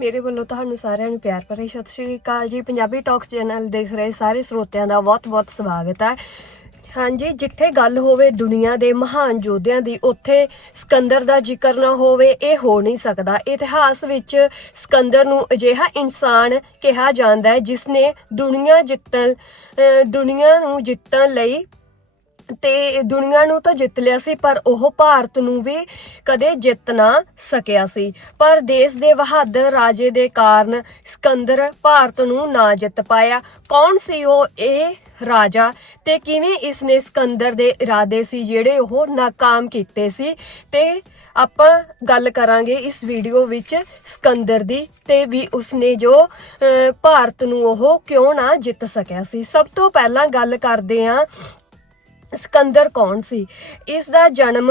ਮੇਰੇ ਵੱਲੋਂ ਤੁਹਾਨੂੰ ਸਾਰਿਆਂ ਨੂੰ ਪਿਆਰ ਭਰੀ ਸਤਿ ਸ਼੍ਰੀ ਅਕਾਲ ਜੀ। ਪੰਜਾਬੀ ਟਾਕਸ ਚੈਨਲ ਦੇਖ ਰਹੇ ਸਾਰੇ ਸਰੋਤਿਆਂ ਦਾ ਬਹੁਤ-ਬਹੁਤ ਸਵਾਗਤ ਹੈ। ਹਾਂਜੀ, ਜਿੱਥੇ ਗੱਲ ਹੋਵੇ ਦੁਨੀਆ ਦੇ ਮਹਾਨ ਯੋਧਿਆਂ ਦੀ, ਉੱਥੇ ਸਿਕੰਦਰ ਦਾ ਜ਼ਿਕਰ ਨਾ ਹੋਵੇ, ਇਹ ਹੋ ਨਹੀਂ ਸਕਦਾ। ਇਤਿਹਾਸ ਵਿੱਚ ਸਿਕੰਦਰ ਨੂੰ ਅਜਿਹਾ ਇਨਸਾਨ ਕਿਹਾ ਜਾਂਦਾ ਹੈ ਜਿਸ ਨੇ ਦੁਨੀਆ ਜਿੱਤਣ ਦੁਨੀਆ ਨੂੰ ਜਿੱਤਣ ਲਈ ਤੇ ਦੁਨੀਆ ਨੂੰ ਤਾਂ ਜਿੱਤ ਲਿਆ ਸੀ, ਪਰ ਉਹ ਭਾਰਤ ਨੂੰ ਵੀ ਕਦੇ ਜਿੱਤ ਨਾ ਸਕਿਆ ਸੀ। ਪਰ ਦੇਸ਼ ਦੇ ਬਹਾਦਰ ਰਾਜੇ ਦੇ ਕਾਰਨ ਸਿਕੰਦਰ ਭਾਰਤ ਨੂੰ ਨਾ ਜਿੱਤ ਪਾਇਆ। ਕੌਣ ਸੀ ਉਹ? ਇਹ ਰਾਜਾ। ਤੇ ਕਿਵੇਂ ਇਸ ਨੇ ਸਿਕੰਦਰ ਦੇ ਇਰਾਦੇ ਸੀ, ਜਿਹੜੇ ਉਹ ਨਾਕਾਮ ਕੀਤੇ ਸੀ? ਤੇ ਆਪਾਂ ਗੱਲ ਕਰਾਂਗੇ ਇਸ ਵੀਡੀਓ ਵਿੱਚ ਸਿਕੰਦਰ ਦੀ, ਤੇ ਵੀ ਉਸਨੇ ਜੋ ਭਾਰਤ ਨੂੰ ਉਹ ਕਿਉਂ ਨਾ ਜਿੱਤ ਸਕਿਆ ਸੀ। ਸਭ ਤੋਂ ਪਹਿਲਾਂ ਗੱਲ ਕਰਦੇ ਹਾਂ ਸਿਕੰਦਰ ਕੌਣ ਸੀ? ਇਸ ਦਾ ਜਨਮ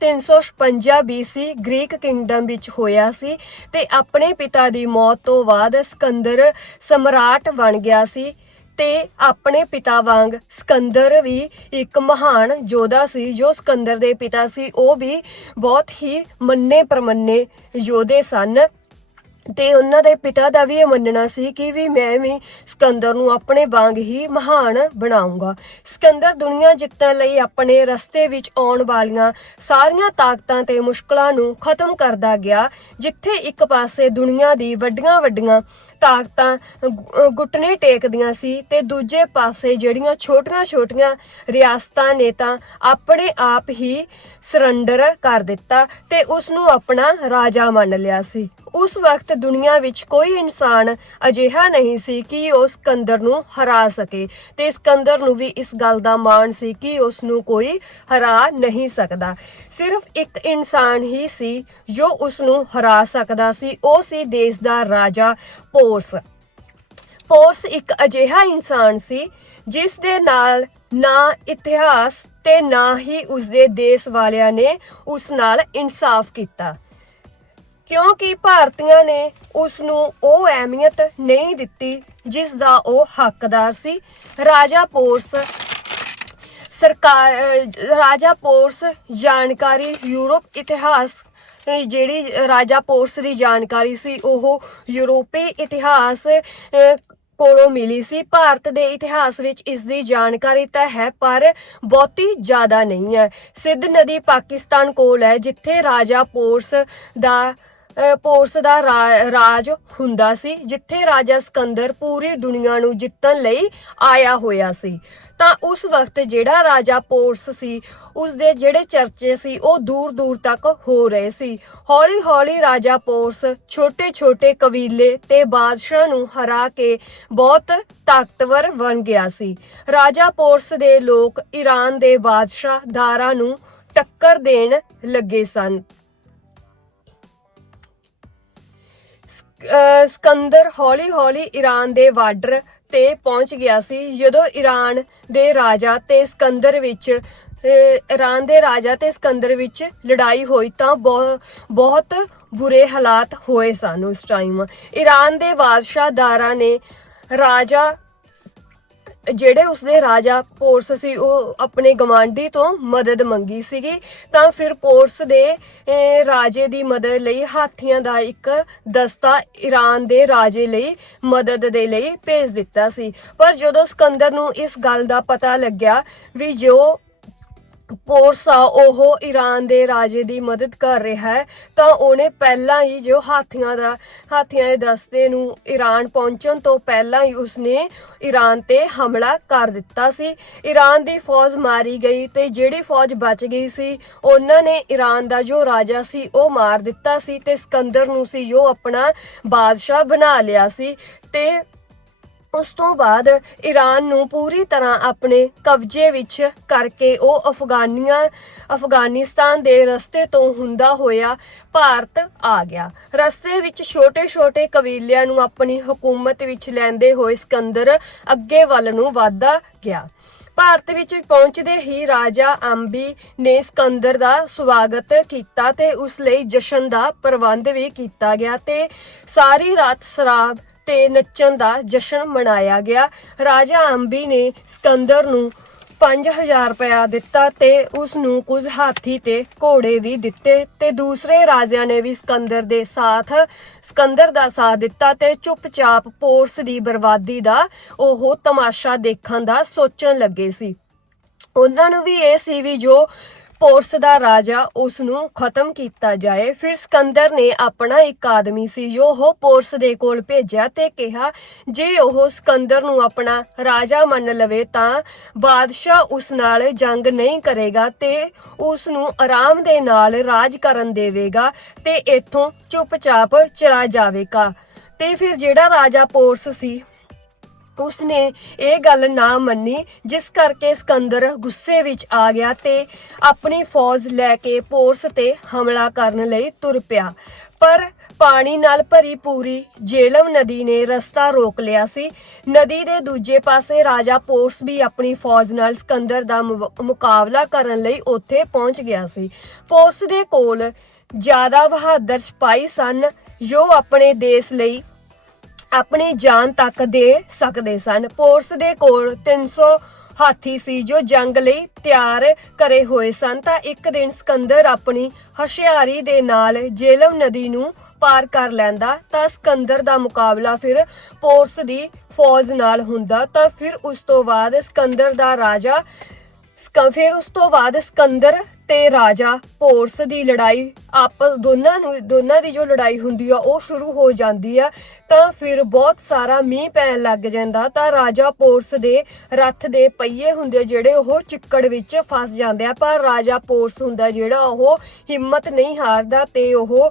356 BC ਗ੍ਰੀਕ ਕਿੰਗਡਮ ਵਿੱਚ ਹੋਇਆ ਸੀ ਤੇ ਆਪਣੇ ਪਿਤਾ ਦੀ ਮੌਤ ਤੋਂ ਬਾਅਦ ਸਿਕੰਦਰ ਸਮਰਾਟ ਬਣ ਗਿਆ ਸੀ ਤੇ ਆਪਣੇ ਪਿਤਾ ਵਾਂਗ ਸਿਕੰਦਰ ਵੀ ਇੱਕ ਮਹਾਨ ਯੋਧਾ ਸੀ, ਜੋ ਸਿਕੰਦਰ ਦੇ ਪਿਤਾ ਸੀ। ਉਹ ਵੀ ਬਹੁਤ ਹੀ ਮੰਨੇ ਪ੍ਰਮੰਨੇ ਯੋਧੇ ਸਨ। ਤੇ ਉਹਨਾਂ ਦੇ ਪਿਤਾ ਦਾ ਵੀ ਇਹ ਮੰਨਣਾ ਸੀ ਕਿ ਵੀ ਮੈਂ ਵੀ ਸਿਕੰਦਰ ਨੂੰ ਆਪਣੇ ਵਾਂਗ ਹੀ ਮਹਾਨ ਬਣਾਉਂਗਾ। ਸਿਕੰਦਰ ਦੁਨੀਆ ਜਿੱਤਣ ਲਈ ਆਪਣੇ ਰਸਤੇ ਵਿੱਚ ਆਉਣ ਵਾਲੀਆਂ ਸਾਰੀਆਂ ਤਾਕਤਾਂ ਤੇ ਮੁਸ਼ਕਲਾਂ ਨੂੰ ਖਤਮ ਕਰਦਾ ਗਿਆ, ਜਿੱਥੇ ਇੱਕ ਪਾਸੇ ਦੁਨੀਆ ਦੀ ਵੱਡੀਆਂ ਵੱਡੀਆਂ ਤਾਕਤਾਂ ਗੁ- ਗੁੱਟਨੇ ਟੇਕਦੀਆਂ ਸੀ ਤੇ ਦੂਜੇ ਪਾਸੇ ਜਿਹੜੀਆਂ ਛੋਟੀਆਂ-ਛੋਟੀਆਂ ਰਿਆਸਤਾਂ ਨੇ ਤਾਂ ਆਪਣੇ ਆਪ ਹੀ ਸਰੈਂਡਰ ਕਰ ਦਿੱਤਾ ਤੇ ਉਸ ਨੂੰ ਆਪਣਾ ਰਾਜਾ ਮੰਨ ਲਿਆ ਸੀ। ਉਸ ਵਕਤ ਦੁਨੀਆ ਵਿੱਚ ਕੋਈ ਇਨਸਾਨ ਅਜਿਹਾ ਨਹੀਂ ਸੀ ਕਿ ਉਸ ਸਿਕੰਦਰ ਨੂੰ ਹਰਾ ਸਕੇ ਤੇ ਸਿਕੰਦਰ ਨੂੰ ਵੀ ਇਸ ਗੱਲ ਦਾ ਮਾਣ ਸੀ ਕਿ ਉਸ ਨੂੰ ਕੋਈ ਹਰਾ ਨਹੀਂ ਸਕਦਾ। ਸਿਰਫ ਇੱਕ ਇਨਸਾਨ ਹੀ ਸੀ ਜੋ ਉਸ ਨੂੰ ਹਰਾ ਸਕਦਾ ਸੀ, ਉਹ ਸੀ ਦੇਸ਼ ਦਾ ਰਾਜਾ ਪੋਰਸ ਪੋਰਸ ਇੱਕ ਅਜਿਹਾ ਇਨਸਾਨ ਸੀ ਜਿਸ ਦੇ ਨਾਲ ਨਾ ਇਤਿਹਾਸ ਤੇ ਨਾ ਹੀ ਉਸਦੇ ਦੇਸ਼ ਵਾਲਿਆਂ ਨੇ ਉਸ ਨਾਲ ਇਨਸਾਫ ਕੀਤਾ। ਕਿਉਂਕਿ ਭਾਰਤੀਆਂ ਨੇ ਉਸ ਨੂੰ ਉਹ ਅਹਿਮੀਅਤ ਨਹੀਂ ਦਿੱਤੀ ਜਿਸ ਦਾ ਉਹ ਹੱਕਦਾਰ ਸੀ। ਰਾਜਾ ਪੋਰਸ ਸਰਕਾਰ ਰਾਜਾ ਪੋਰਸ ਜਾਣਕਾਰੀ ਯੂਰਪ ਇਤਿਹਾਸ ਜਿਹੜੀ ਰਾਜਾ ਪੋਰਸ ਦੀ ਜਾਣਕਾਰੀ ਸੀ, ਉਹ ਯੂਰੋਪੀ ਇਤਿਹਾਸ ਕੋਲੋਂ ਮਿਲੀ ਸੀ। ਭਾਰਤ ਦੇ ਇਤਿਹਾਸ ਵਿੱਚ ਇਸ ਦੀ ਜਾਣਕਾਰੀ ਤਾਂ ਹੈ, ਪਰ ਬਹੁਤੀ ਜ਼ਿਆਦਾ ਨਹੀਂ ਹੈ। ਸਿੱਧ ਨਦੀ ਪਾਕਿਸਤਾਨ ਕੋਲ ਹੈ, ਜਿੱਥੇ ਰਾਜਾ ਪੋਰਸ ਦਾ ਪੋਰਸ ਦਾ ਰਾ- ਰਾਜ ਹੁੰਦਾ ਸੀ, ਜਿੱਥੇ ਰਾਜਾ ਸਿਕੰਦਰ ਪੂਰੀ ਦੁਨੀਆ ਨੂੰ ਜਿੱਤਣ ਲਈ ਆਇਆ ਹੋਇਆ ਸੀ। ਤਾਂ ਉਸ ਵਕਤ ਜਿਹੜਾ ਰਾਜਾ ਪੋਰਸ ਸੀ ਉਸ ਦੇ ਜਿਹੜੇ ਚਰਚੇ ਸੀ, ਉਹ ਦੂਰ ਦੂਰ ਤੱਕ ਹੋ ਰਹੇ ਸੀ। ਹੌਲੀ ਹੌਲੀ ਰਾਜਾ ਪੋਰਸ ਛੋਟੇ ਛੋਟੇ ਕਬੀਲੇ ਤੇ ਬਾਦਸ਼ਾਹ ਨੂੰ ਹਰਾ ਕੇ ਬਹੁਤ ਤਾਕਤਵਰ ਬਣ ਗਿਆ ਸੀ। ਰਾਜਾ ਪੋਰਸ ਦੇ ਲੋਕ ਈਰਾਨ ਦੇ ਬਾਦਸ਼ਾਹ ਦਾਰਾ ਨੂੰ ਟੱਕਰ ਦੇਣ ਲੱਗੇ ਸਨ। ਅਹ ਸਿਕੰਦਰ ਹੌਲੀ-ਹੌਲੀ ਈਰਾਨ ਦੇ ਬਾਰਡਰ ਤੇ ਪਹੁੰਚ ਗਿਆ ਸੀ। ਜਦੋਂ ਈਰਾਨ ਦੇ ਰਾਜਾ ਤੇ ਸਿਕੰਦਰ ਵਿੱਚ ਈਰਾਨ ਦੇ ਰਾਜਾ ਤੇ ਸਿਕੰਦਰ ਵਿੱਚ ਲੜਾਈ ਹੋਈ ਤਾਂ ਬਹੁ- ਬਹੁਤ ਬੁਰੇ ਹਾਲਾਤ ਹੋਏ ਸਨ ਉਸ ਟਾਈਮ ਈਰਾਨ ਦੇ ਬਾਦਸ਼ਾਹ ਦਾਰਾ ਨੇ ਰਾਜਾ ਜਿਹੜੇ ਉਸਦੇ ਰਾਜਾ ਪੋਰਸ ਸੀ, ਉਹ ਆਪਣੇ ਗਵਾਂਢੀ ਤੋਂ ਮਦਦ ਮੰਗੀ ਸੀਗੀ, ਤਾਂ ਫਿਰ ਪੋਰਸ ਦੇ ਰਾਜੇ ਦੀ ਮਦਦ ਲਈ ਹਾਥੀਆਂ ਦਾ ਇੱਕ ਦਸਤਾ ਈਰਾਨ ਦੇ ਰਾਜੇ ਲਈ ਮਦਦ ਦੇ ਲਈ ਭੇਜ ਦਿੱਤਾ ਸੀ। ਪਰ ਜਦੋਂ ਸਿਕੰਦਰ ਨੂੰ ਇਸ ਗੱਲ ਦਾ ਪਤਾ ਲੱਗਿਆ ਵੀ ਜੋ ਪੋਰਸ ਆ, ਉਹ ਈਰਾਨ ਦੇ ਰਾਜੇ ਦੀ ਮਦਦ ਕਰ ਰਿਹਾ ਹੈ। ਤਾਂ ਉਹਨੇ ਪਹਿਲਾਂ ਹੀ ਜੋ ਹਾਥੀਆਂ ਦਾ, ਹਾਥੀਆਂ ਦੇ ਦਸਤੇ ਨੂੰ ਈਰਾਨ ਪਹੁੰਚਣ ਤੋਂ ਪਹਿਲਾਂ ਹੀ ਉਸਨੇ ਈਰਾਨ ਤੇ ਹਮਲਾ ਕਰ ਦਿੱਤਾ ਸੀ। ਈਰਾਨ ਦੀ ਫੌਜ ਮਾਰੀ ਗਈ ਤੇ ਜਿਹੜੀ ਫੌਜ ਬਚ ਗਈ ਸੀ, ਉਹਨਾਂ ਨੇ ਈਰਾਨ ਦਾ ਜੋ ਰਾਜਾ ਸੀ, ਉਹ ਮਾਰ ਦਿੱਤਾ ਸੀ ਤੇ ਸਿਕੰਦਰ ਨੂੰ ਸੀ ਜੋ ਆਪਣਾ ਬਾਦਸ਼ਾਹ ਬਣਾ ਲਿਆ ਸੀ। ਤੇ ਉਸ ਤੋਂ ਬਾਅਦ ਈਰਾਨ ਨੂੰ ਪੂਰੀ ਤਰ੍ਹਾਂ ਆਪਣੇ ਕਬਜ਼ੇ ਵਿੱਚ ਕਰਕੇ ਉਹ ਅਫਗਾਨੀਆਂ, ਅਫਗਾਨਿਸਤਾਨ ਦੇ ਰਸਤੇ ਤੋਂ ਹੁੰਦਾ ਹੋਇਆ ਭਾਰਤ ਆ ਗਿਆ। ਰਸਤੇ ਵਿੱਚ ਛੋਟੇ-ਛੋਟੇ ਕਬੀਲਿਆਂ ਨੂੰ ਆਪਣੀ ਹਕੂਮਤ ਵਿੱਚ ਲੈਂਦੇ ਹੋਏ ਸਿਕੰਦਰ ਅੱਗੇ ਵੱਲ ਨੂੰ ਵਧਦਾ ਗਿਆ। ਭਾਰਤ ਵਿੱਚ ਪਹੁੰਚਦੇ ਹੀ ਰਾਜਾ ਅੰਬੀ ਨੇ ਸਿਕੰਦਰ ਦਾ ਸਵਾਗਤ ਕੀਤਾ ਤੇ ਉਸ ਲਈ ਜਸ਼ਨ ਦਾ ਪ੍ਰਬੰਧ ਵੀ ਕੀਤਾ ਗਿਆ ਤੇ ਸਾਰੀ ਰਾਤ ਸ਼ਰਾਬ ਤੇ ਨੱਚਣ ਦਾ ਜਸ਼ਨ ਮਨਾਇਆ ਗਿਆ। ਰਾਜਾ ਅੰਬੀ ਨੇ ਸਿਕੰਦਰ ਨੂੰ 5000 ਰੁਪਇਆ ਦਿੱਤਾ ਤੇ ਉਸ ਨੂੰ ਕੁਝ ਹਾਥੀ ਤੇ ਘੋੜੇ ਵੀ ਦਿੱਤੇ ਤੇ ਦੂਸਰੇ ਰਾਜਿਆਂ ਨੇ ਵੀ ਸਿਕੰਦਰ ਦੇ ਸਾਥ, ਸਿਕੰਦਰ ਦਾ ਸਾਥ ਦਿੱਤਾ ਤੇ ਚੁੱਪਚਾਪ ਪੋਰਸ ਦੀ ਬਰਬਾਦੀ ਦਾ ਉਹ ਤਮਾਸ਼ਾ ਦੇਖਣ ਦਾ ਸੋਚਣ ਲੱਗੇ ਸੀ। ਉਹਨਾਂ ਨੂੰ ਵੀ ਇਹ ਸੀ ਵੀ ਜੋ ਪੋਰਸ ਦਾ ਰਾਜਾ ਉਸ ਨੂੰ ਖਤਮ ਕੀਤਾ ਜਾਏ। ਫਿਰ ਸਿਕੰਦਰ ਨੇ ਆਪਣਾ ਇੱਕ ਆਦਮੀ ਸੀ ਜੋ ਉਹ ਪੋਰਸ ਦੇ ਕੋਲ ਭੇਜਿਆ ਤੇ ਕਿਹਾ, ਜੇ ਉਹ ਸਿਕੰਦਰ ਨੂੰ ਆਪਣਾ ਰਾਜਾ ਮੰਨ ਲਵੇ ਤਾਂ ਬਾਦਸ਼ਾਹ ਉਸ ਨਾਲ ਜੰਗ ਨਹੀਂ ਕਰੇਗਾ ਤੇ ਉਸ ਨੂੰ ਆਰਾਮ ਦੇ ਨਾਲ ਰਾਜ ਕਰਨ ਦੇਵੇਗਾ ਤੇ ਇੱਥੋਂ ਚੁੱਪਚਾਪ ਚਲਾ ਜਾਵੇਗਾ। ਤੇ ਫਿਰ ਜਿਹੜਾ ਰਾਜਾ ਪੋਰਸ ਸੀ ਉਸਨੇ ਇਹ ਗੱਲ ਨਾ ਮੰਨੀ, ਜਿਸ ਕਰਕੇ ਸਿਕੰਦਰ ਗੁੱਸੇ ਵਿੱਚ ਆ ਗਿਆ ਤੇ ਆਪਣੀ ਫੌਜ ਲੈ ਕੇ ਪੋਰਸ ਤੇ ਹਮਲਾ ਕਰਨ ਲਈ ਤੁਰ ਪਿਆ। ਪਰ ਪਾਣੀ ਨਾਲ ਭਰੀ ਪੂਰੀ ਜੇਲਮ ਨਦੀ ਨੇ ਰਸਤਾ ਰੋਕ ਲਿਆ ਸੀ। ਨਦੀ ਦੇ ਦੂਜੇ ਪਾਸੇ ਰਾਜਾ ਪੋਰਸ ਵੀ ਆਪਣੀ ਫੌਜ ਨਾਲ ਸਿਕੰਦਰ ਦਾ ਮੁਕਾਬਲਾ ਕਰਨ ਲਈ ਉੱਥੇ ਪਹੁੰਚ ਗਿਆ ਸੀ। ਪੋਰਸ ਦੇ ਕੋਲ ਜ਼ਿਆਦਾ ਬਹਾਦਰ ਸਿਪਾਹੀ ਸਨ। ਜੋ ਆਪਣੇ ਦੇਸ਼ ਲਈ ਆਪਣੀ ਜਾਨ ਤੱਕ ਦੇ ਸਕਦੇ ਸਨ। ਪੋਰਸ ਦੇ ਕੋਲ 300 ਹਾਥੀ ਸੀ ਜੋ ਜੰਗ ਲਈ ਤਿਆਰ ਕਰੇ ਹੋਏ ਸਨ। ਤਾਂ ਇੱਕ ਦਿਨ ਸਿਕੰਦਰ ਆਪਣੀ ਹਸ਼ਿਆਰੀ ਦੇ ਨਾਲ ਜੇਲਮ ਨਦੀ ਨੂੰ ਪਾਰ ਕਰ ਲੈਂਦਾ, ਤਾਂ ਸਿਕੰਦਰ ਦਾ ਮੁਕਾਬਲਾ ਫਿਰ ਪੋਰਸ ਦੀ ਫੌਜ ਨਾਲ ਹੁੰਦਾ। ਤਾਂ ਫਿਰ ਉਸ ਤੋਂ ਬਾਅਦ ਸਿਕੰਦਰ ਦਾ ਰਾਜਾ ਸਕ- ਫਿਰ ਉਸ ਤੋਂ ਬਾਅਦ ਸਿਕੰਦਰ ਤੇ ਰਾਜਾ ਪੋਰਸ ਦੀ ਲੜਾਈ, ਆਪਸ ਦੋਨਾਂ ਨੂੰ ਦੋਨਾਂ ਦੀ ਜੋ ਲੜਾਈ ਹੁੰਦੀ ਆ, ਉਹ ਸ਼ੁਰੂ ਹੋ ਜਾਂਦੀ ਆ। ਤਾਂ ਫਿਰ ਬਹੁਤ ਸਾਰਾ ਮੀਂਹ ਪੈਣ ਲੱਗ ਜਾਂਦਾ। ਤਾਂ ਰਾਜਾ ਪੋਰਸ ਦੇ ਰੱਥ ਦੇ ਪਹੀਏ ਹੁੰਦੇ ਆ, ਜਿਹੜੇ ਉਹ ਚਿੱਕੜ ਵਿੱਚ ਫਸ ਜਾਂਦੇ ਆ। ਪਰ ਰਾਜਾ ਪੋਰਸ ਹੁੰਦਾ ਜਿਹੜਾ ਉਹ ਹਿੰਮਤ ਨਹੀਂ ਹਾਰਦਾ ਤੇ ਉਹ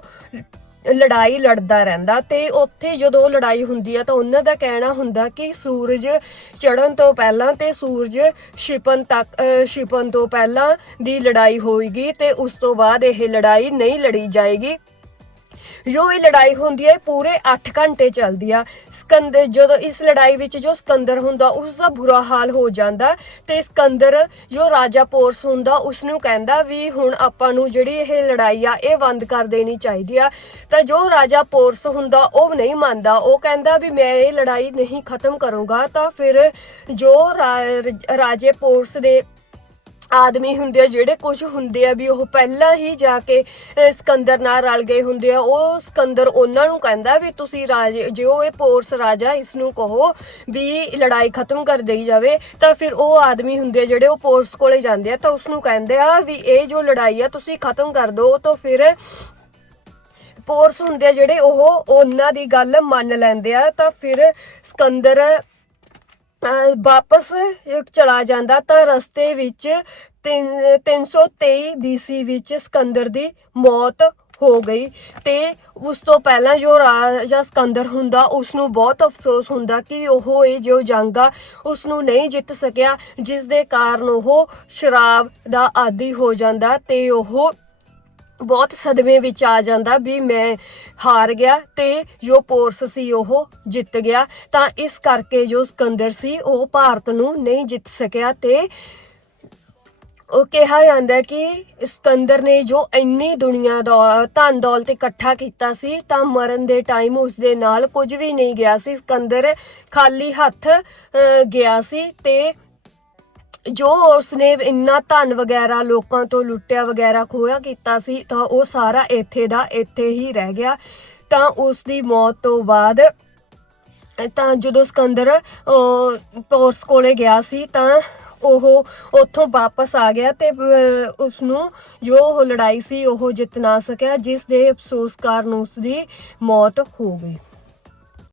ਲੜਾਈ ਲੜਦਾ ਰਹਿੰਦਾ ਤੇ ਉੱਥੇ ਜਦੋਂ ਲੜਾਈ ਹੁੰਦੀ ਆ ਤਾਂ ਉਹਨਾਂ ਦਾ ਕਹਿਣਾ ਹੁੰਦਾ ਕਿ ਸੂਰਜ ਚੜ੍ਹਨ ਤੋਂ ਪਹਿਲਾਂ ਤੇ ਸੂਰਜ ਛਿਪਣ ਤੱਕ ਛਿਪਣ ਤੋਂ ਪਹਿਲਾਂ ਦੀ ਲੜਾਈ ਹੋਏਗੀ ਤੇ ਉਸ ਤੋਂ ਬਾਅਦ ਇਹ ਲੜਾਈ ਨਹੀਂ ਲੜੀ ਜਾਏਗੀ। ਜੋ ਇਹ ਲੜਾਈ ਹੁੰਦੀ ਹੈ ਪੂਰੇ 8 ਘੰਟੇ ਚੱਲਦੀ ਆ। ਸਿਕੰਦਰ, ਜਦੋਂ ਇਸ ਲੜਾਈ ਵਿੱਚ ਜੋ ਸਿਕੰਦਰ ਹੁੰਦਾ, ਉਸ ਦਾ ਬੁਰਾ ਹਾਲ ਹੋ ਜਾਂਦਾ ਤੇ ਸਿਕੰਦਰ ਜੋ ਰਾਜਾ ਪੋਰਸ ਹੁੰਦਾ, ਉਸ ਨੂੰ ਕਹਿੰਦਾ ਵੀ ਹੁਣ ਆਪਾਂ ਨੂੰ ਜਿਹੜੀ ਇਹ ਲੜਾਈ ਆ, ਇਹ ਬੰਦ ਕਰ ਦੇਣੀ ਚਾਹੀਦੀ ਆ। ਤਾਂ ਜੋ ਰਾਜਾ ਪੋਰਸ ਹੁੰਦਾ, ਉਹ ਨਹੀਂ ਮੰਨਦਾ। ਉਹ ਕਹਿੰਦਾ ਵੀ ਮੈਂ ਇਹ ਲੜਾਈ ਨਹੀਂ ਖਤਮ ਕਰੂੰਗਾ, ਤਾਂ ਫਿਰ ਜੋ ਰਾਜੇ ਪੋਰਸ ਦੇ ਆਦਮੀ ਹੁੰਦੇ ਆ ਜਿਹੜੇ ਕੁਝ ਹੁੰਦੇ ਆ ਵੀ ਉਹ ਪਹਿਲਾਂ ਹੀ ਜਾ ਕੇ ਅਹ, ਸਿਕੰਦਰ ਨਾਲ ਰਲ ਗਏ ਹੁੰਦੇ ਆ ਉਹ ਸਿਕੰਦਰ ਉਹਨਾਂ ਨੂੰ ਕਹਿੰਦਾ ਵੀ ਤੁਸੀਂ ਰਾਜੇ ਜੋ ਇਹ ਪੋਰਸ ਰਾਜਾ ਇਸ ਨੂੰ ਕਹੋ ਵੀ ਲੜਾਈ ਖਤਮ ਕਰ ਦੇਈ ਜਾਵੇ ਤਾਂ ਫਿਰ ਉਹ ਆਦਮੀ ਹੁੰਦੇ ਆ ਜਿਹੜੇ ਉਹ ਪੋਰਸ ਕੋਲੇ ਜਾਂਦੇ ਆ ਤਾਂ ਉਸ ਨੂੰ ਕਹਿੰਦੇ ਆ ਵੀ ਇਹ ਜੋ ਲੜਾਈ ਆ ਤੁਸੀਂ ਖਤਮ ਕਰ ਦਿਓ ਤਾਂ ਫਿਰ ਪੋਰਸ ਹੁੰਦੇ ਆ ਜਿਹੜੇ ਉਹ ਉਹਨਾਂ ਦੀ ਗੱਲ ਮੰਨ ਲੈਂਦੇ ਆ ਤਾਂ ਫਿਰ ਸਿਕੰਦਰ ਵਾਪਸ ਚਲਾ ਜਾਂਦਾ ਤਾਂ ਰਸਤੇ ਵਿੱਚ ਤਿੰਨ- 323 BC ਵਿੱਚ ਸਿਕੰਦਰ ਦੀ ਮੌਤ ਹੋ ਗਈ ਤੇ ਉਸ ਤੋਂ ਪਹਿਲਾਂ ਜੋ ਰਾਜਾ ਸਿਕੰਦਰ ਹੁੰਦਾ ਉਸ ਨੂੰ ਬਹੁਤ ਅਫਸੋਸ ਹੁੰਦਾ ਕਿ ਉਹ ਇਹ ਜੋ ਜੰਗ ਆ ਉਸ ਨੂੰ ਨਹੀਂ ਜਿੱਤ ਸਕਿਆ, ਜਿਸ ਦੇ ਕਾਰਨ ਉਹ ਸ਼ਰਾਬ ਦਾ ਆਦੀ ਹੋ ਜਾਂਦਾ ਤੇ ਉਹ ਬਹੁਤ ਸਦਮੇ ਵਿੱਚ ਆ ਜਾਂਦਾ ਵੀ ਮੈਂ ਹਾਰ ਗਿਆ ਤੇ ਜੋ ਪੋਰਸ ਸੀ ਉਹ ਜਿੱਤ ਗਿਆ। ਤਾਂ ਇਸ ਕਰਕੇ ਜੋ ਸਿਕੰਦਰ ਸੀ, ਉਹ ਭਾਰਤ ਨੂੰ ਨਹੀਂ ਜਿੱਤ ਸਕਿਆ ਤੇ ਉਹ ਕਿਹਾ ਜਾਂਦਾ ਕਿ ਸਿਕੰਦਰ ਨੇ ਜੋ ਇੰਨੀ ਦੁਨੀਆ ਦਾ ਧਨ ਦੌਲਤ ਇਕੱਠਾ ਕੀਤਾ ਸੀ, ਤਾਂ ਮਰਨ ਦੇ ਟਾਈਮ ਉਸ ਦੇ ਨਾਲ ਕੁਝ ਵੀ ਨਹੀਂ ਗਿਆ ਸੀ। ਸਿਕੰਦਰ ਖਾਲੀ ਹੱਥ ਗਿਆ ਸੀ ਤੇ ਜੋ ਉਸਨੇ ਇੰਨਾ ਧਨ ਵਗੈਰਾ ਲੋਕਾਂ ਤੋਂ ਲੁੱਟਿਆ ਵਗੈਰਾ ਖੋਇਆ ਕੀਤਾ ਸੀ ਤਾਂ ਉਹ ਸਾਰਾ ਇੱਥੇ ਦਾ ਇੱਥੇ ਹੀ ਰਹਿ ਗਿਆ। ਤਾਂ ਉਸ ਦੀ ਮੌਤ ਤੋਂ ਬਾਅਦ ਤਾਂ ਜਦੋਂ ਸਿਕੰਦਰ ਅਹ, ਪੋਰਸ ਕੋਲੇ ਗਿਆ ਸੀ ਤਾਂ ਉਹ ਉੱਥੋਂ ਵਾਪਸ ਆ ਗਿਆ ਤੇ ਉਸ ਨੂੰ ਜੋ ਉਹ ਲੜਾਈ ਸੀ ਉਹ ਜਿੱਤ ਨਾ ਸਕਿਆ ਜਿਸ ਦੇ ਅਫਸੋਸ ਕਾਰਨ ਉਸ ਦੀ ਮੌਤ ਹੋ ਗਈ।